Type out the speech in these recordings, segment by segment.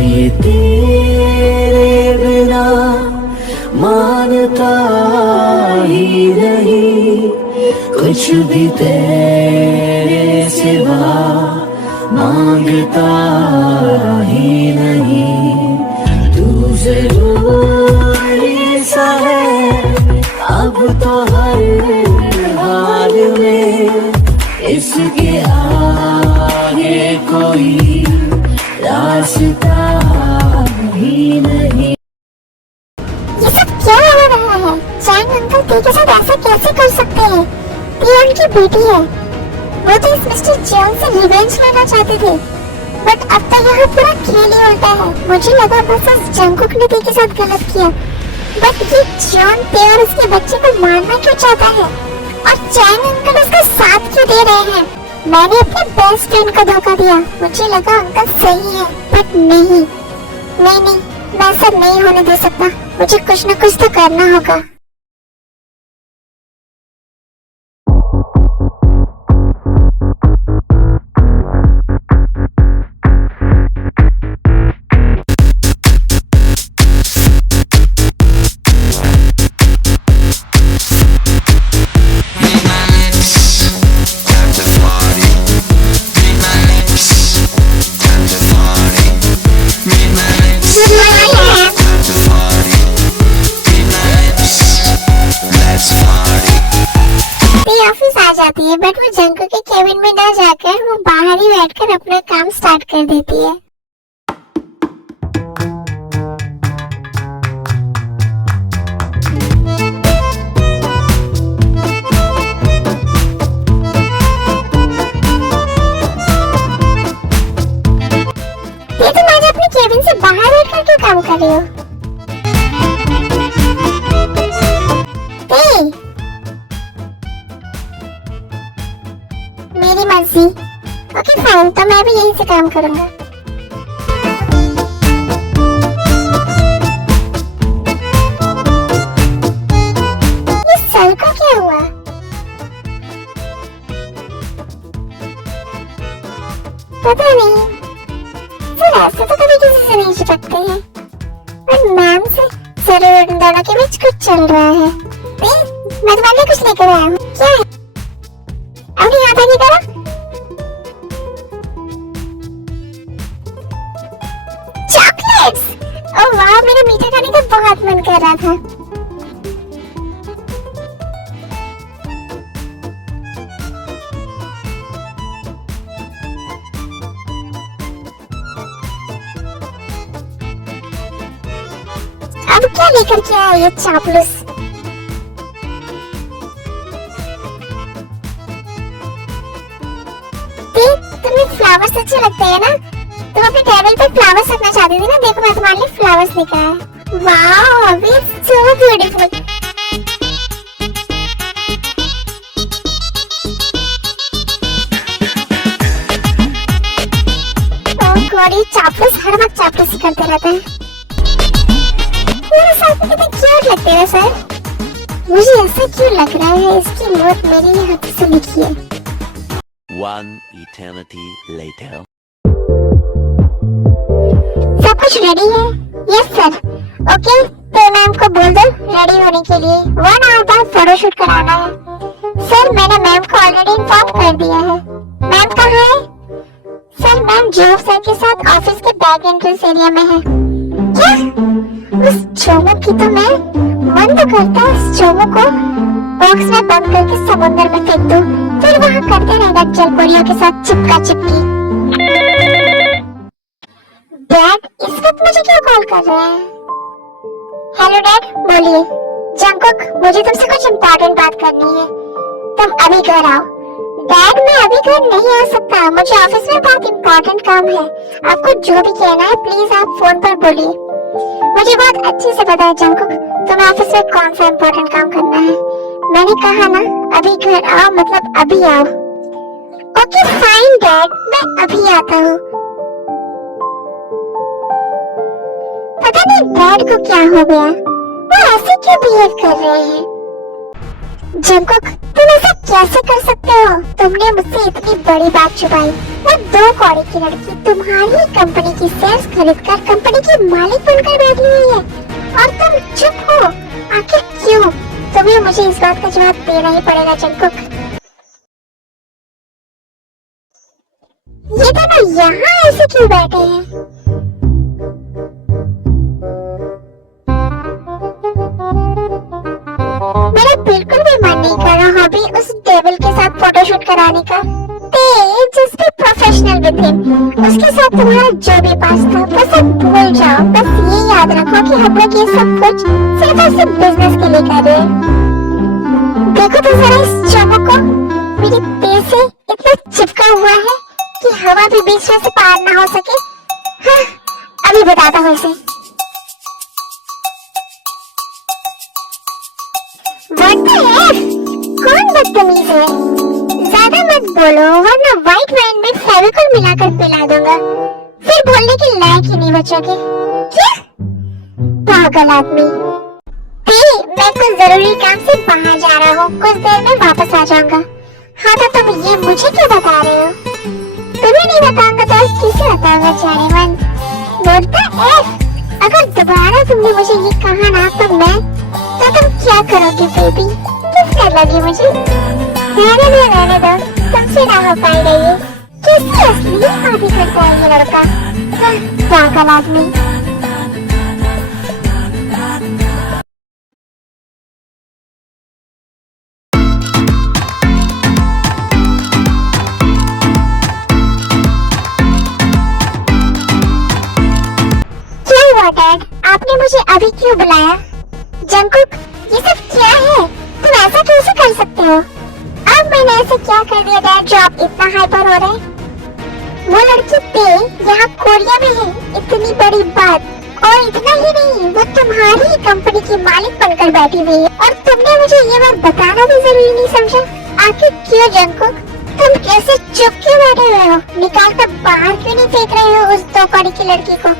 ये तेरे बिना मानता ही नहीं, कुछ भी तेरे सिवा मांगता ही नहीं। तू जरूरी सा है अब तो हर हाल में, इसके आगे कोई रास्ता ही नहीं। ये सब क्या हो रहा है? चैंग अंकल टी के साथ ऐसा कैसे कर सकते हैं? टी उनकी बेटी है। वो तो इस मिस्टर जॉन से रिवेंज लेना चाहते थे, बट अब तो यहाँ पूरा खेल ही उल्टा है। मुझे लगा बस उस जंगकुक ने टी के साथ गलत किया, बट ये जॉन टी और उसके बच्चे को मारना क्यों चाहता है? और चैंग अंकल उसका साथ क्यों दे रहे हैं? मैंने अपने बेस्ट फ्रेंड को धोखा दिया। मुझे लगा अंकल सही है, बट नहीं, मैं सब नहीं होने दे सकता। मुझे कुछ न कुछ तो करना होगा। जाती है, बट वो जंगकुक के केबिन में ना जाकर वो बाहर ही बैठकर अपना काम स्टार्ट कर देती है। ये तुम आज अपने केबिन से बाहर बैठकर क्यों काम कर रही हो? मेरी मर्जी। ओके फाइन, तो मैं भी यहीं से काम करूंगा। इस सर को क्या हुआ? पता नहीं, सर ऐसे तो कभी किसी से नहीं चिपकते हैं, और मैम से सर दोनों के बीच कुछ चल रहा है। मैं तुम्हारे लिए कुछ लेकर आया हूँ। क्या है? अपनी हाथ आगे करो। चॉकलेट्स! ओह वाह, मेरा मीठा खाने का बहुत मन कर रहा था। अब क्या लेकर के आया ये चापलूस? फ्लावर्स अच्छे लगते हैं ना? तुम अपने टेबल पे फ्लावर्स रखना चाहती थी ना? देखो मैं तुम्हारे लिए फ्लावर्स लेकर आया। Wow, it's so beautiful. Oh God, ये चापलूस हर वक्त चापलूस ही करते रहते हैं। मेरे साथ में कितने क्यूट लगते हैं सर। मुझे ऐसा क्यों लग रहा है इसकी मौत मेरे ही हाथ से लिखी है। One eternity later. सब कुछ रेडी है? Yes sir. ओके, तो मैम को बोल दो रेडी होने के लिए 1 आवर बाद फोटोशूट कराना है। सर मैंने मैम को ऑलरेडी इन्फॉर्म कर दिया है। मैम कहाँ है? सर मैम जोफ सर के साथ ऑफिस के बैक एंट्रेंस एरिया में है। क्या? उस चोमो की तो मैं मन तो करता है उस चोमो को बॉक्स में बंद करके समुद्र में फेंक दूं, फिर वहाँ करते रहेगा जलपरियों के साथ चिपका चिपकी। डैड इस वक्त मुझे क्यों कॉल कर रहे हैं? हेलो डैड, बोलिए। जंगकुक, मुझे तुमसे कुछ इम्पोर्टेंट बात करनी है, तुम अभी घर आओ। डैड मैं अभी घर नहीं आ सकता, मुझे ऑफिस में बहुत इम्पोर्टेंट काम है। आपको जो भी कहना है प्लीज आप फोन पर बोलिए। मुझे बहुत अच्छे से पता है जंगकुक, तुम्हें ऑफिस में कौन सा इम्पोर्टेंट काम करना है। मैंने कहा ना अभी घर आओ, मतलब अभी आओ। ओके फाइन डैड, मैं अभी आता हूँ। पता नहीं डैड को क्या हो गया, वो ऐसे क्यों बिहेव कर रहे हैं। जंगकुक तुम ऐसा कैसे कर सकते हो? तुमने मुझसे इतनी बड़ी बात छुपाई, मैं 2 कौड़ी की लड़की तुम्हारी कंपनी की शेयर्स खरीदकर कंपनी की मालिक बनकर बैठी हुई है और तुम चुप हो। आखिर क्यों? तुम्हें मुझे इस बात का जवाब देना ही पड़ेगा जंगकुक। ये दोनों यहाँ ऐसे क्यों बैठे हैं? मेरा बिल्कुल भी मन नहीं कर रहा अभी उस टेबल के साथ फोटोशूट कराने का। Just be professional with him. उसके साथ तुम्हारा जो भी पास था वो सब भूल जाओ। बस ये याद रखो कि हम लोग ये सब कुछ सिर्फ और सिर्फ बिजनेस के लिए कर रहे हैं। देखो तो जरा इस चोमो को, मेरे पैर से इतना चिपका हुआ है कि हवा भी बीच में से पार ना हो सके। हाँ, अभी बताता हूँ इसे। कौन बदतमीज है? ज्यादा मत बोलो वरना व्हाइट वाइन में फेविकोल मिलाकर पिला दूंगा। फिर बोलने के लायक ही नहीं बचोगे। क्या पागल आदमी। मैं कुछ जरूरी काम से बाहर जा रहा हूँ, कुछ देर में वापस आ जाऊंगा। हाँ तो तुम ये मुझे क्यों बता रहे हो? तुम्हें नहीं बताऊंगा तो किसे बताऊंगा? जाने मन बोलता है। अगर दोबारा तुमने मुझे ये कहा ना तो तुम क्या करोगे बेबी? किस कर लगी मुझे? रहने दो, तुमसे ना हो पाएगा ये। किसकी असली शादी करता है ये लड़का? पागल आदमी। क्या हुआ डैड? आपने मुझे अभी क्यों बुलाया? जंगकुक, ये सब क्या है? तुम ऐसा कैसे कर सकते हो? अब मैंने ऐसे क्या कर दिया डैड जो आप इतना हाइपर हो रहे हैं? वो लड़की पे यहाँ कोरिया में है, इतनी बड़ी बात। और इतना ही नहीं, वो तुम्हारी कंपनी की मालिक बनकर बैठी हुई है और तुमने मुझे ये बात बताना भी जरूरी नहीं समझा। आखिर क्यों जंगकुक? तुम कैसे चुप क्यों बैठे हुए हो? निकाल कर बाहर क्यों नहीं फेंक रहे हो उस दो कौड़ी की लड़की को?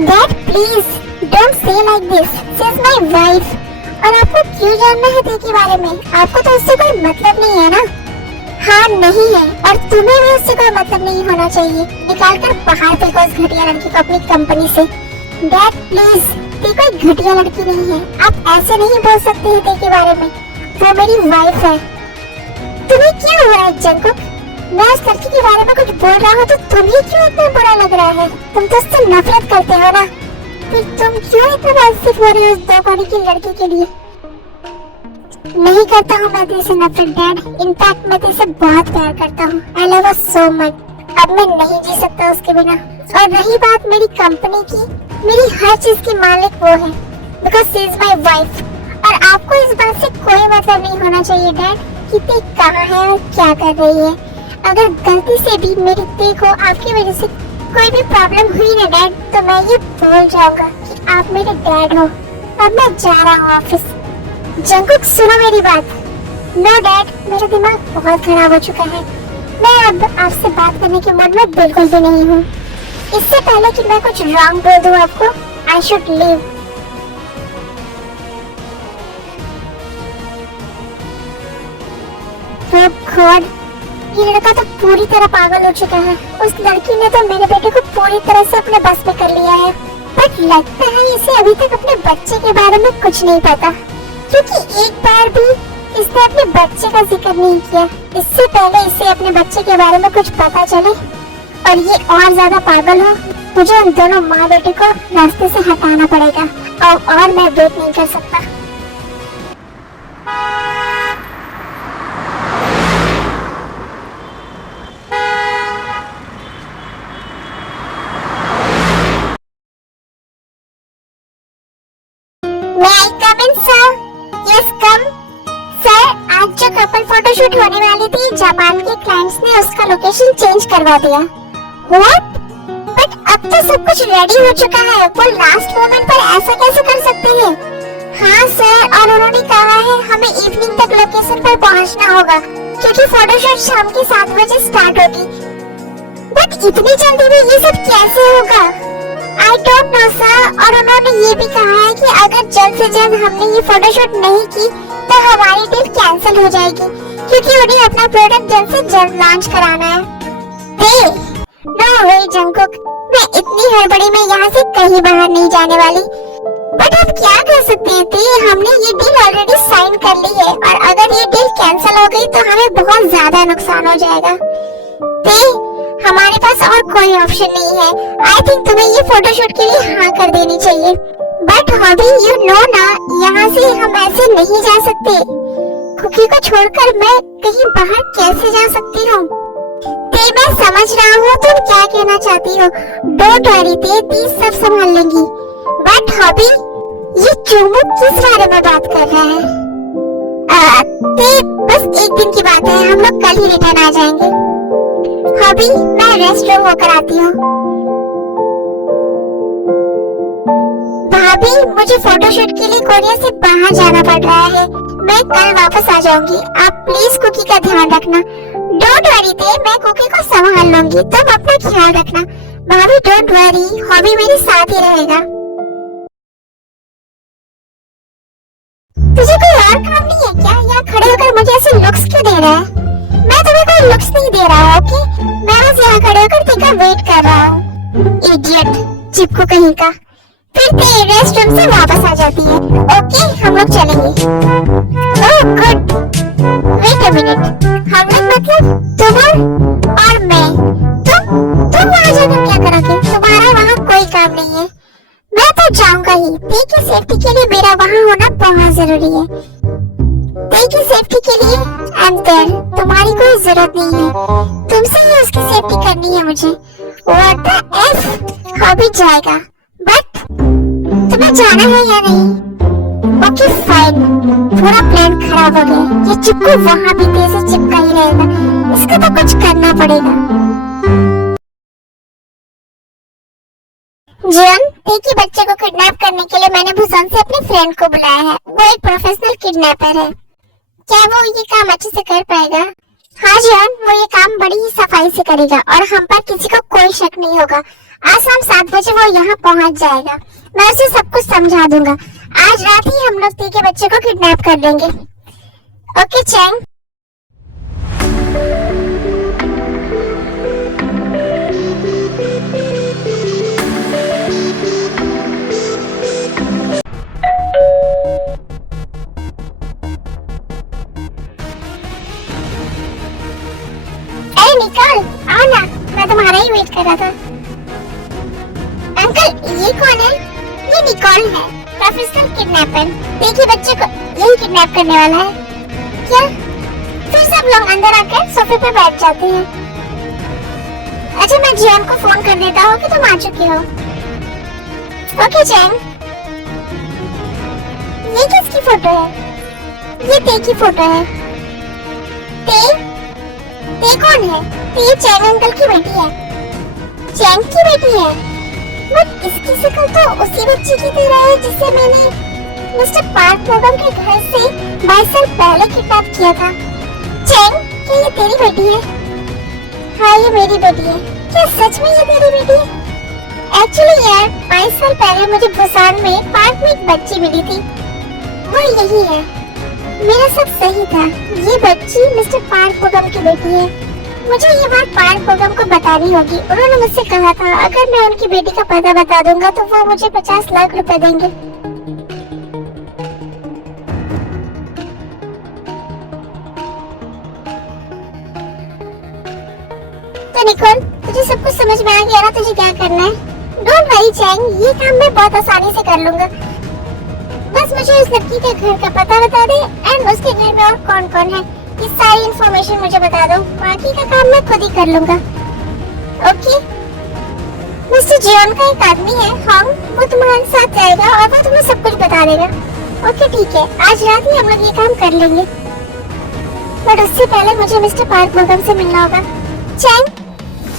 Dad please don't say like this, she is my wife. और आपको क्यों जानना है के बारे में? आपको तो उससे कोई मतलब नहीं है ना? हाँ नहीं है, और तुम्हें भी उससे कोई मतलब नहीं होना चाहिए। निकाल कर बाहर फेंको उस घटिया लड़की को अपनी कंपनी से। डैड प्लीज, ये कोई घटिया लड़की नहीं है। आप ऐसे नहीं बोल सकते हैं के बारे में। वो मेरी वाइफ है। तुम्हें क्या हुआ है जंगकुक? मैं उस लड़की के बारे में कुछ बोल रहा हूँ तो तुम्हें क्यों इतना बुरा लग रहा है? तुम तो उससे नफरत करते हो ना? फिर तुम क्यों इतना पॉजिटिव हो रहे हो उस दो कौड़ी की लड़की के लिए? नहीं करता हूँ मैं तेरे से नफरत डैड। इनफैक्ट मैं तेरे से बहुत प्यार करता हूँ। I love her so much. अब मैं नहीं जी सकता उसके बिना। और रही बात मेरी कंपनी की, मेरी हर चीज की मालिक वो है, because she is my wife. और आपको इस बात से कोई मतलब नहीं होना चाहिए डैड कि ते कहाँ है और क्या कर रही है। अगर गलती से भी मेरी ते को आपकी वजह से कोई भी प्रॉब्लम हुई ना डैड, तो मैं ये भूल जाऊंगा कि आप मेरे डैड हो। अब मैं जा रहा हूँ ऑफिस। जंगकुक सुनो मेरी बात। नो डैड, मेरा दिमाग बहुत खराब हो चुका है। मैं अब आपसे बात करने के मूड में बिल्कुल भी नहीं हूँ। इससे पहले कि मैं कुछ रॉन्ग बोल दूँ आपको, आई शुड लीव। गॉड, ये लड़का तो पूरी तरह पागल हो चुका है। उस लड़की ने तो मेरे बेटे को पूरी तरह से अपने बस में कर लिया है। बट लगता है इसे अभी तक अपने बच्चे के बारे में कुछ नहीं पता, क्योंकि एक बार भी इसने अपने बच्चे का जिक्र नहीं किया। इससे पहले इसे अपने बच्चे के बारे में कुछ पता चले और ये और ज्यादा पागल हो, मुझे उन दोनों माँ बेटे को रास्ते से हटाना पड़ेगा। और मैं वेट नहीं कर सकता। आज जो कपल फोटोशूट होने वाली थी, जापान के क्लाइंट्स ने उसका लोकेशन चेंज करवा दिया। What? बट अब तो सब कुछ रेडी हो चुका है। वो लास्ट मोमेंट पर ऐसा कैसे कर सकते हैं? हाँ सर, और उन्होंने कहा है हमें इवनिंग तक लोकेशन पर पहुंचना होगा, क्योंकि फोटोशूट शाम के 7 बजे स्टार्ट होगी। बट इतनी जल्दी में ये सब कैसे होगा? I don't know sir। और उन्होंने ये भी कहा है कि अगर जल्द से जल्द हमने ये फोटोशूट नहीं की तो हमारी डील कैंसिल हो जाएगी, क्योंकि उन्हें अपना प्रोडक्ट जल्द से जल्द लॉन्च कराना है। जंगकुक, मैं इतनी हड़बड़ी में यहाँ से कहीं बाहर नहीं जाने वाली। बट अब क्या कर सकते हैं थे, हमने ये डील ऑलरेडी साइन कर ली है और अगर ये डील कैंसिल हो गई तो हमें बहुत ज्यादा नुकसान हो जाएगा। ते हमारे पास और कोई ऑप्शन नहीं है। आई थिंक तुम्हें ये फोटोशूट के लिए हाँ कर देनी चाहिए। बट हॉबी यू नो ना, यहाँ से हम ऐसे नहीं जा सकते। कुकी को छोड़कर मैं कहीं बाहर कैसे जा सकती हूँ? ते मैं समझ रहा हूँ तुम क्या कहना चाहती हो। डोंट वरी ते, ती सब संभाल लेंगी। बट हॉबी ये चुम्बक किस बारे में बात कर रहा है? ते बस एक दिन की बात है, हम लोग कल ही रिटर्न आ जाएंगे। हॉबी मैं रेस्ट रूम होकर आती हूँ। भाभी मुझे फोटोशूट के लिए कोरिया से बाहर जाना पड़ रहा है, मैं कल वापस आ जाऊंगी। आप प्लीज कुकी का ध्यान रखना। डोंट वरी थे, मैं कुकी को संभाल लूंगी, तुम अपना ख्याल रखना। भाभी डोंट वरी, हॉबी मेरे साथ ही रहेगा। तुझे कोई और काम नहीं है क्या? यहाँ खड़े होकर मुझे ऐसे लुक्स क्यों दे रहा है? मैं तुम्हें कोई लुक्स नहीं दे रहा हूँ, ओके? मैं बस यहाँ खड़े होकर तेरा वेट कर रहा हूँ। इडियट, चिपकू कहीं का। फिर ते रेस्ट रूम से वापस आ जाती है। ओके, हम लोग चलेंगे। Oh good, wait a minute, हम लोग मतलब तुम और मैं। तुम वहाँ जाकर क्या करोगे? तुम्हारा वहाँ कोई काम नहीं है। मैं तो जाऊंगा ही। ते की सेफ्टी के लिए मेरा वहाँ होना बहुत जरूरी है। ते की सेफ्टी के लिए आई एम देयर, तुम्हारी कोई जरूरत नहीं है। तुमसे ही उसकी सेफ्टी करनी है मुझे। व्हाट द एफ, हॉबी जाएगा। बट तुम्हें जाना है या नहीं? ओके फाइन, पूरा प्लान खराब हो गया। ये चिपकू वहाँ भी ते से चिपका ही रहेगा, इसका तो कुछ करना पड़ेगा। जियन, ते के बच्चे को किडनैप करने के लिए मैंने भूसन से अपने फ्रेंड को बुलाया है। वो एक प्रोफेशनल किडनैपर है। क्या वो ये काम अच्छे से कर पाएगा? हाँ जियन, वो ये काम बड़ी ही सफाई से करेगा और हम पर किसी को कोई शक नहीं होगा। आज शाम 7 बजे वो यहाँ पहुँच जाएगा। मैं उसे सब कुछ समझा दूंगा। आज रात ही हम लोग ते के बच्चे को किडनैप कर लेंगे। Okay Chang. निकल आओ ना, मैं तुम्हारा ही वेट कर रहा था। अंकल ये कौन है? ये निकोल है, प्रोफेशनल किडनैपर। देखिए बच्चे को यही किडनैप करने वाला है क्या? फिर सब लोग अंदर आकर सोफे पे बैठ जाते हैं। अच्छा मैं जियन को फोन कर देता हूँ कि तुम आ चुके हो। Okay Chang. ये किसकी फोटो है? ये ते की फोटो है। ते कौन है? ये चैंग अंकल की बेटी है। चैंग की बेटी है? बट इसकी शक्ल तो उसी बच्ची की तरह है जिसे मैंने मिस्टर पार्क प्रोग्राम के घर से 22 साल पहले किडनैप किया था। चैंग, क्या ये तेरी बेटी है? हाँ ये मेरी बेटी है। क्या सच में ये तेरी बेटी है? एक्चुअली यार 22 साल पहले मुझे बुसान में पार्क में एक बच्ची मिली थी, वो यही है। मेरा सब सही था, ये बच्ची मिस्टर पार्क पोगम की बेटी है। मुझे ये बात पार्क पोगम को बतानी होगी। उन्होंने मुझसे कहा था अगर मैं उनकी बेटी का पता बता दूंगा तो वो मुझे 50 लाख रुपए देंगे। तो निकोल, तुझे सब कुछ समझ में आ गया ना? तुझे क्या करना है? डोंट वरी चैंग, ये काम मैं बहुत आसानी से कर लूंगा। बस मुझे उस लड़की के घर का पता बता दे एंड उसके घर में और कौन कौन है, ये सारी इंफॉर्मेशन मुझे बता दो। बाकी का काम मैं खुद ही कर लूंगा। ओके? मिस्टर जियोन का एक आदमी है हॉन्ग, वो तुम्हारे साथ जाएगा और वो तुम्हें सब कुछ बता देगा। ओके ठीक है, आज रात ही हम लोग ये काम कर लेंगे। बट उससे पहले मुझे मिस्टर पार्क बोगम से मिलना होगा। चैंग,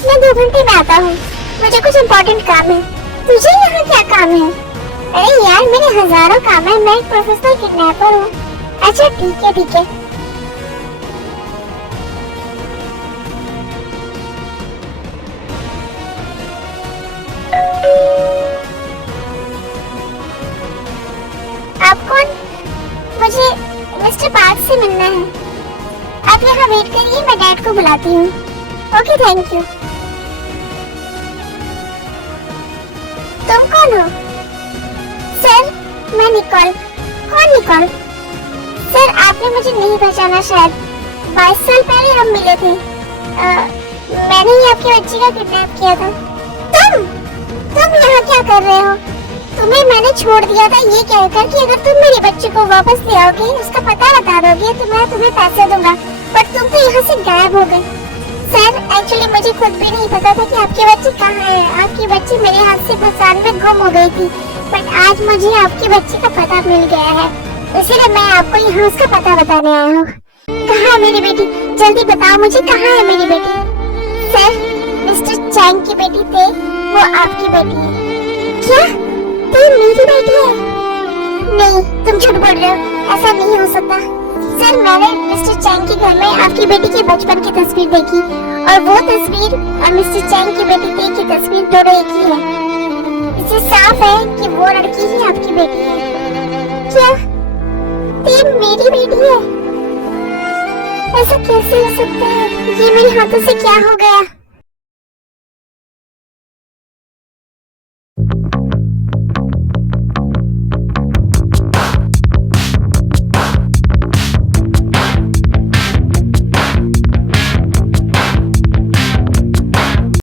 मैं 2 घंटे में आता हूँ, मुझे कुछ इम्पोर्टेंट काम है। तुझे यहाँ क्या काम है? अरे यार मेरे हजारों काम है, मैं एक प्रोफेशनल किडनैपर हूँ। अच्छा ठीक है ठीक है। आप कौन? मुझे मिस्टर पार्क से मिलना है। आप यहाँ वेट करिए, मैं डैड को बुलाती हूँ। Okay thank you. कौन हो? सर मैं निकोल। कौन निकोल? सर आपने मुझे नहीं पहचाना शायद। 22 साल पहले हम मिले थे। मैंने ही आपकी बच्ची का किडनैप किया था। तुम यहाँ क्या कर रहे हो? तुम्हें मैंने छोड़ दिया था ये कहकर कि अगर तुम मेरी बच्ची को वापस ले आओगे, उसका पता बता दोगे तो मैं तुम्हें पैसे दूंगा, पर तुम तो यहाँ से गायब हो गए। सर एक्चुअली मुझे खुद भी नहीं पता था कि आपकी बच्ची कहाँ है। आपकी बच्ची मेरे हाथ से भसान में गुम हो गई थी, बट आज मुझे आपकी बच्ची का पता मिल गया है, इसीलिए मैं आपको यहाँ उसका पता बताने आया हूँ। कहाँ है मेरी बेटी? जल्दी बताओ मुझे, कहाँ है मेरी बेटी? सर मिस्टर चैंग की बेटी थे, वो आपकी बेटी है। क्या तो मेरी बेटी है? नहीं, तुम झूठ बोल रहे हो, ऐसा नहीं हो सकता। सर मैंने मिस्टर चैंग के घर में आपकी बेटी के बचपन की तस्वीर देखी, और वो तस्वीर और मिस्टर चैंग की बेटी की तस्वीर दोनों एक ही है। इससे साफ है कि वो लड़की ही आपकी बेटी है। क्या ये मेरी बेटी है? ऐसा कैसे हो सकता है? ये मेरे हाथों से क्या हो गया?